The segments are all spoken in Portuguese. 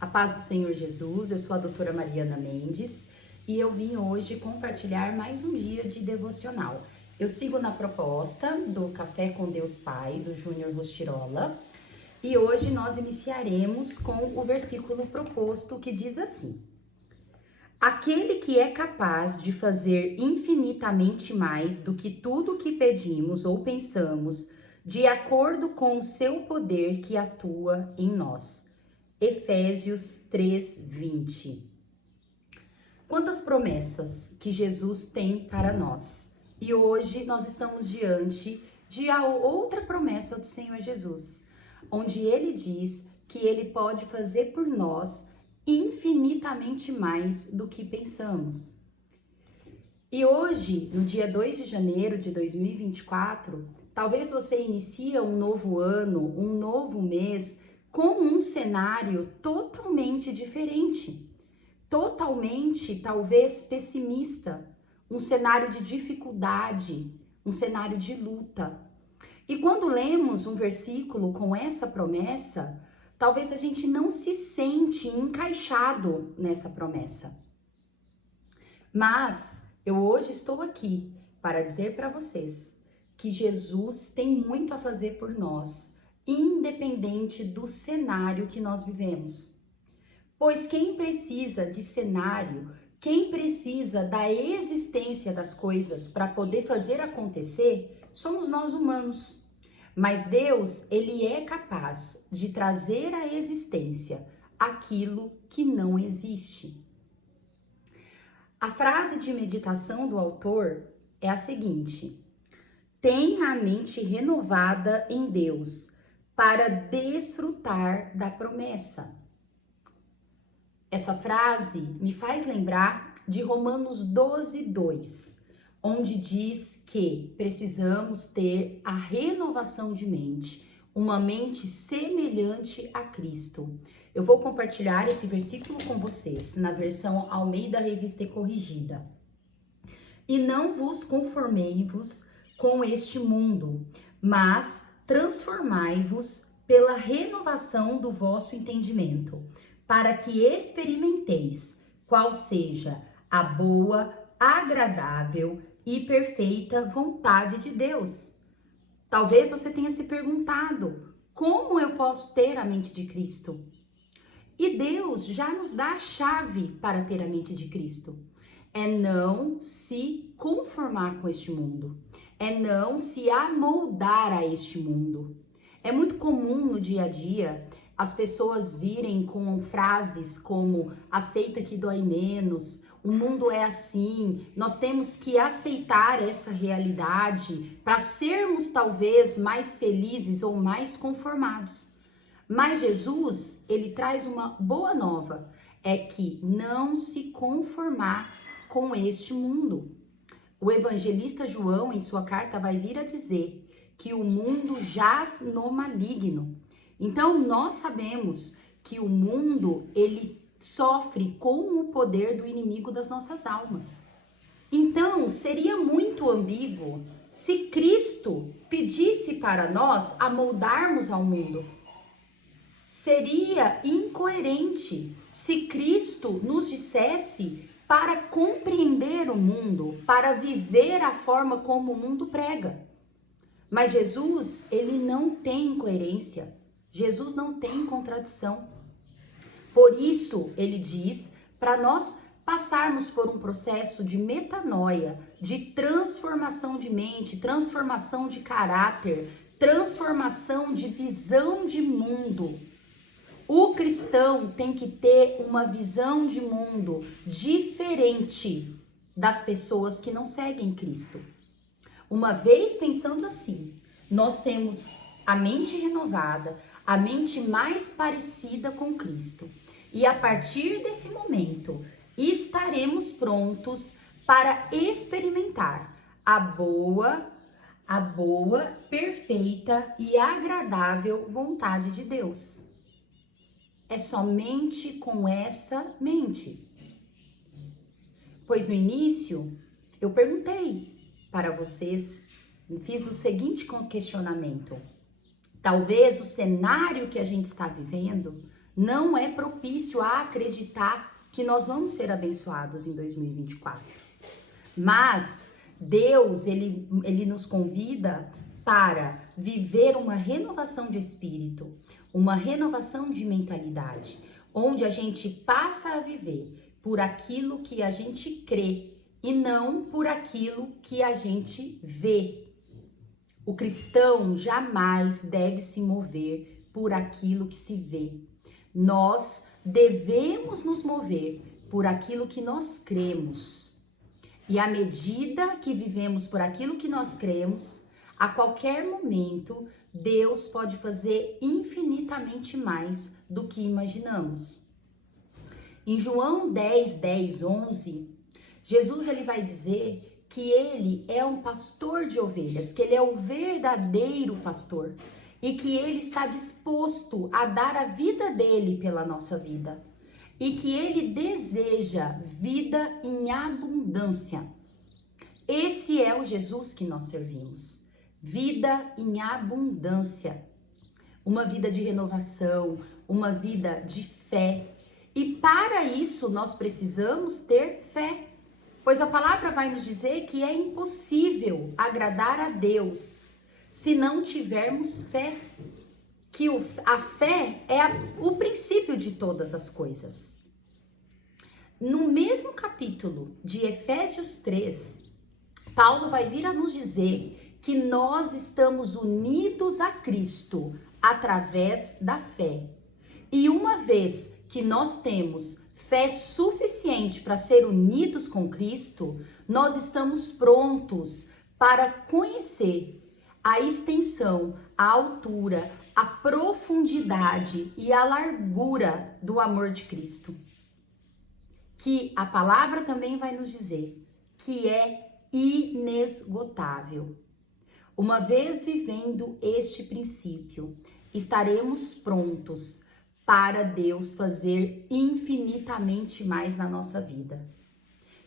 A paz do Senhor Jesus, eu sou a doutora Mariana Mendes e eu vim hoje compartilhar mais um dia de devocional. Eu sigo na proposta do Café com Deus Pai, do Júnior Rostirola, e hoje nós iniciaremos com o versículo proposto que diz assim: Aquele que é capaz de fazer infinitamente mais do que tudo que pedimos ou pensamos, de acordo com o seu poder que atua em nós. Efésios 3:20. Quantas promessas que Jesus tem para nós. E hoje nós estamos diante de outra promessa do Senhor Jesus, onde ele diz que ele pode fazer por nós infinitamente mais do que pensamos. E hoje, no dia 2 de janeiro de 2024, talvez você inicie um novo ano, um novo mês, com um cenário totalmente diferente, totalmente, talvez, pessimista, um cenário de dificuldade, um cenário de luta. E quando lemos um versículo com essa promessa, talvez a gente não se sente encaixado nessa promessa. Mas eu hoje estou aqui para dizer para vocês que Jesus tem muito a fazer por nós, independente do cenário que nós vivemos. Pois quem precisa de cenário, quem precisa da existência das coisas para poder fazer acontecer, somos nós humanos. Mas Deus, ele é capaz de trazer à existência aquilo que não existe. A frase de meditação do autor é a seguinte: tenha a mente renovada em Deus para desfrutar da promessa. Essa frase me faz lembrar de Romanos 12:2, onde diz que precisamos ter a renovação de mente, uma mente semelhante a Cristo. Eu vou compartilhar esse versículo com vocês na versão Almeida Revista e Corrigida. E não vos conformei-vos com este mundo, mas transformai-vos pela renovação do vosso entendimento, para que experimenteis qual seja a boa, agradável e perfeita vontade de Deus. Talvez você tenha se perguntado: como eu posso ter a mente de Cristo? E Deus já nos dá a chave para ter a mente de Cristo. É não se conformar com este mundo. É não se amoldar a este mundo. É muito comum no dia a dia as pessoas virem com frases como aceita que dói menos, o mundo é assim, nós temos que aceitar essa realidade para sermos talvez mais felizes ou mais conformados. Mas Jesus, ele traz uma boa nova, é que não se conformar com este mundo. O evangelista João, em sua carta, vai vir a dizer que o mundo jaz no maligno. Então, nós sabemos que o mundo, ele sofre com o poder do inimigo das nossas almas. Então, seria muito ambíguo se Cristo pedisse para nós amoldarmos ao mundo. Seria incoerente se Cristo nos dissesse para compreender o mundo, para viver a forma como o mundo prega. Mas Jesus, ele não tem incoerência. Jesus não tem contradição. Por isso, ele diz para nós passarmos por um processo de metanoia, de transformação de mente, transformação de caráter, transformação de visão de mundo. O cristão tem que ter uma visão de mundo diferente das pessoas que não seguem Cristo. Uma vez pensando assim, nós temos a mente renovada, a mente mais parecida com Cristo. E a partir desse momento, estaremos prontos para experimentar a boa, perfeita e agradável vontade de Deus. É somente com essa mente. Pois no início, eu perguntei para vocês, fiz o seguinte questionamento: talvez o cenário que a gente está vivendo não é propício a acreditar que nós vamos ser abençoados em 2024. Mas Deus, ele nos convida para viver uma renovação de espírito, uma renovação de mentalidade, onde a gente passa a viver por aquilo que a gente crê e não por aquilo que a gente vê. O cristão jamais deve se mover por aquilo que se vê. Nós devemos nos mover por aquilo que nós cremos. E à medida que vivemos por aquilo que nós cremos, a qualquer momento, Deus pode fazer infinitamente mais do que imaginamos. Em João 10, 11, Jesus ele vai dizer que ele é um pastor de ovelhas, que ele é o verdadeiro pastor e que ele está disposto a dar a vida dele pela nossa vida e que ele deseja vida em abundância. Esse é o Jesus que nós servimos. Vida em abundância, uma vida de renovação, uma vida de fé. E para isso nós precisamos ter fé, pois a palavra vai nos dizer que é impossível agradar a Deus se não tivermos fé, que a fé é o princípio de todas as coisas. No mesmo capítulo de Efésios 3, Paulo vai vir a nos dizer que nós estamos unidos a Cristo através da fé. E uma vez que nós temos fé suficiente para ser unidos com Cristo, nós estamos prontos para conhecer a extensão, a altura, a profundidade e a largura do amor de Cristo. Que a palavra também vai nos dizer que é inesgotável. Uma vez vivendo este princípio, estaremos prontos para Deus fazer infinitamente mais na nossa vida.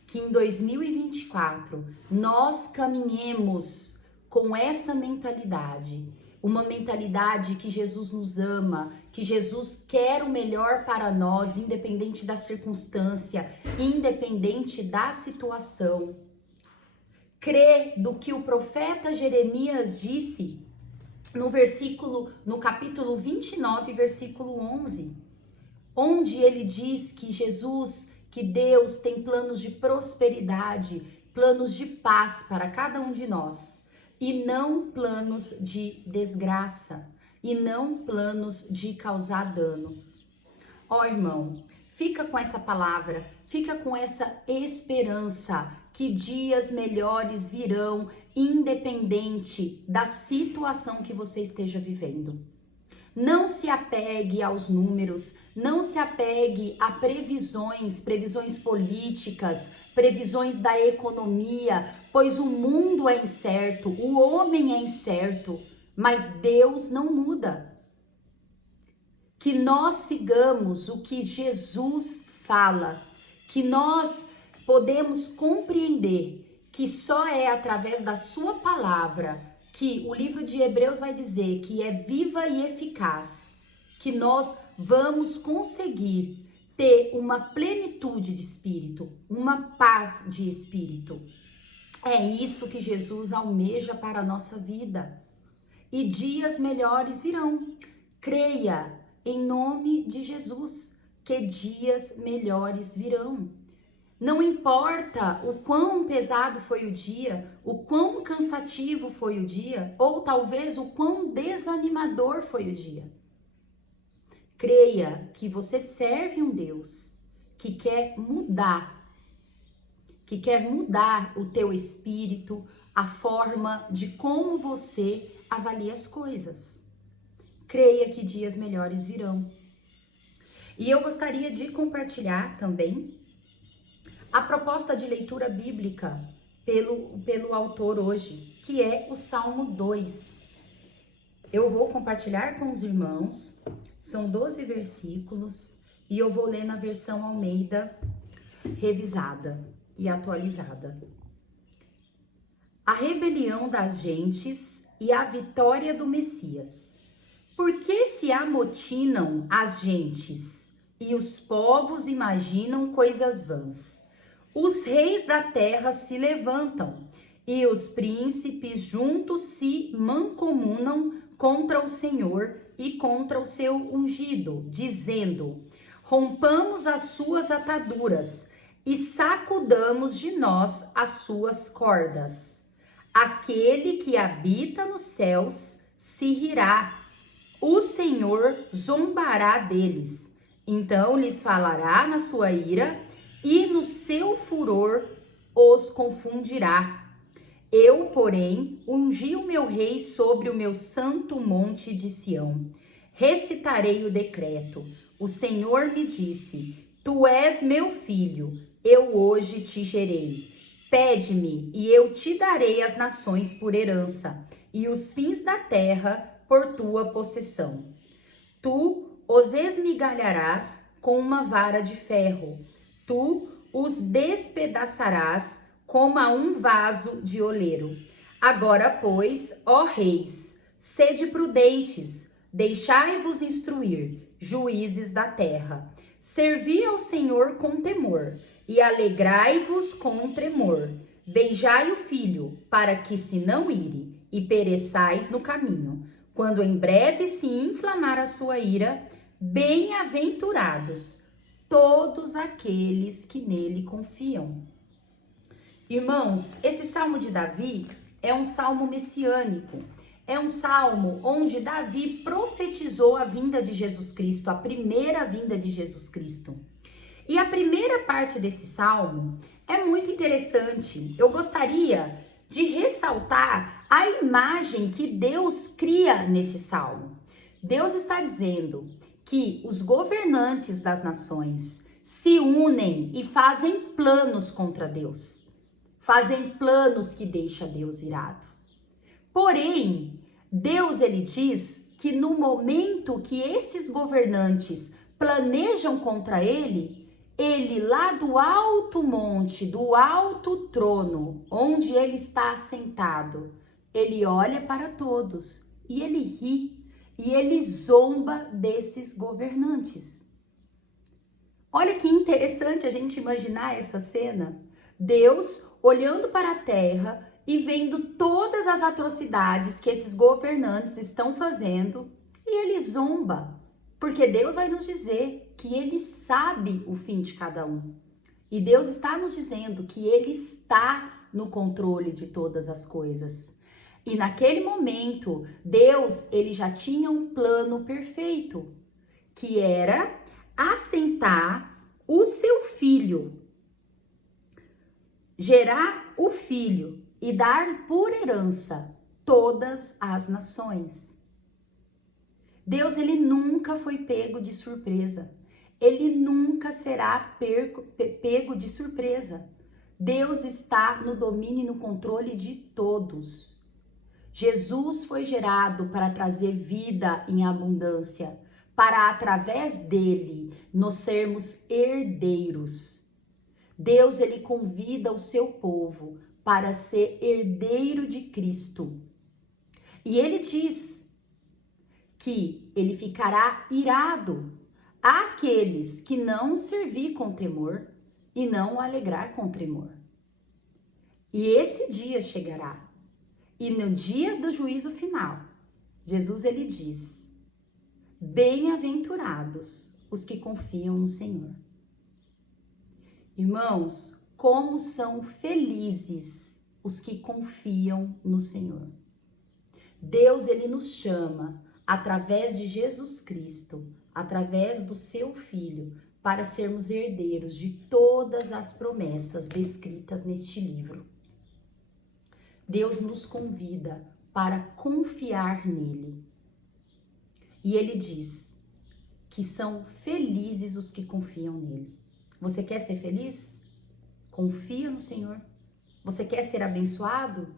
Que em 2024 nós caminhemos com essa mentalidade, uma mentalidade que Jesus nos ama, que Jesus quer o melhor para nós, independente da circunstância, independente da situação. Crê do que o profeta Jeremias disse no capítulo 29, versículo 11, onde ele diz que Jesus, que Deus tem planos de prosperidade, planos de paz para cada um de nós, e não planos de desgraça, e não planos de causar dano. Ó, irmão, fica com essa palavra, fica com essa esperança que dias melhores virão, independente da situação que você esteja vivendo. Não se apegue aos números, não se apegue a previsões políticas, previsões da economia, pois o mundo é incerto, o homem é incerto, mas Deus não muda. Que nós sigamos o que Jesus fala, que nós podemos compreender que só é através da sua palavra que o livro de Hebreus vai dizer que é viva e eficaz, que nós vamos conseguir ter uma plenitude de espírito, uma paz de espírito. É isso que Jesus almeja para a nossa vida. E dias melhores virão. Creia em nome de Jesus que dias melhores virão. Não importa o quão pesado foi o dia, o quão cansativo foi o dia, ou talvez o quão desanimador foi o dia. Creia que você serve um Deus que quer mudar o teu espírito, a forma de como você avalia as coisas. Creia que dias melhores virão. E eu gostaria de compartilhar também a proposta de leitura bíblica pelo autor hoje, que é o Salmo 2. Eu vou compartilhar com os irmãos, são 12 versículos, e eu vou ler na versão Almeida revisada e atualizada. A rebelião das gentes e a vitória do Messias. Por que se amotinam as gentes e os povos imaginam coisas vãs? Os reis da terra se levantam e os príncipes juntos se mancomunam contra o Senhor e contra o seu ungido, dizendo: rompamos as suas ataduras e sacudamos de nós as suas cordas. Aquele que habita nos céus se rirá, o Senhor zombará deles. Então lhes falará na sua ira e no seu furor os confundirá. Eu, porém, ungi o meu rei sobre o meu santo monte de Sião. Recitarei o decreto. O Senhor me disse: tu és meu filho, eu hoje te gerei. Pede-me e eu te darei as nações por herança e os fins da terra por tua possessão. Tu os esmigalharás com uma vara de ferro. Tu os despedaçarás como a um vaso de oleiro. Agora, pois, ó reis, sede prudentes, deixai-vos instruir, juízes da terra. Servi ao Senhor com temor e alegrai-vos com tremor. Beijai o filho, para que se não ire e pereçais no caminho. Quando em breve se inflamar a sua ira, bem-aventurados todos aqueles que nele confiam. Irmãos, esse salmo de Davi é um salmo messiânico. É um salmo onde Davi profetizou a vinda de Jesus Cristo, a primeira vinda de Jesus Cristo. E a primeira parte desse salmo é muito interessante. Eu gostaria de ressaltar a imagem que Deus cria neste salmo. Deus está dizendo que os governantes das nações se unem e fazem planos contra Deus. Fazem planos que deixam Deus irado. Porém, Deus, ele diz que no momento que esses governantes planejam contra ele, ele lá do alto monte, do alto trono, onde ele está assentado, ele olha para todos e ele ri e ele zomba desses governantes. Olha que interessante a gente imaginar essa cena. Deus olhando para a terra e vendo todas as atrocidades que esses governantes estão fazendo, e ele zomba, porque Deus vai nos dizer que ele sabe o fim de cada um. E Deus está nos dizendo que ele está no controle de todas as coisas. E naquele momento, Deus, ele já tinha um plano perfeito, que era assentar o seu filho, gerar o filho e dar por herança todas as nações. Deus, ele nunca foi pego de surpresa. Ele nunca será pego de surpresa. Deus está no domínio e no controle de todos. Jesus foi gerado para trazer vida em abundância, para através dele nós sermos herdeiros. Deus, ele convida o seu povo para ser herdeiro de Cristo. E ele diz que ele ficará irado àqueles que não servir com temor e não o alegrar com tremor. E esse dia chegará. E no dia do juízo final, Jesus, ele diz: bem-aventurados os que confiam no Senhor. Irmãos, como são felizes os que confiam no Senhor. Deus, ele nos chama através de Jesus Cristo, através do seu Filho, para sermos herdeiros de todas as promessas descritas neste livro. Deus nos convida para confiar nele. E ele diz que são felizes os que confiam nele. Você quer ser feliz? Confia no Senhor. Você quer ser abençoado?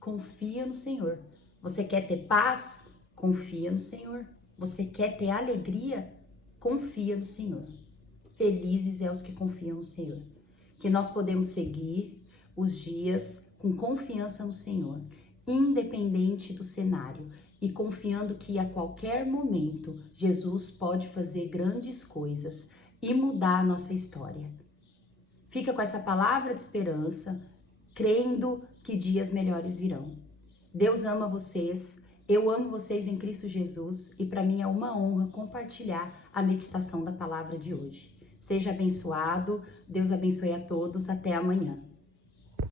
Confia no Senhor. Você quer ter paz? Confia no Senhor. Você quer ter alegria? Confia no Senhor. Felizes é os que confiam no Senhor. Que nós podemos seguir os dias com confiança no Senhor, independente do cenário, e confiando que a qualquer momento Jesus pode fazer grandes coisas e mudar a nossa história. Fica com essa palavra de esperança, crendo que dias melhores virão. Deus ama vocês, eu amo vocês em Cristo Jesus e para mim é uma honra compartilhar a meditação da palavra de hoje. Seja abençoado, Deus abençoe a todos, até amanhã.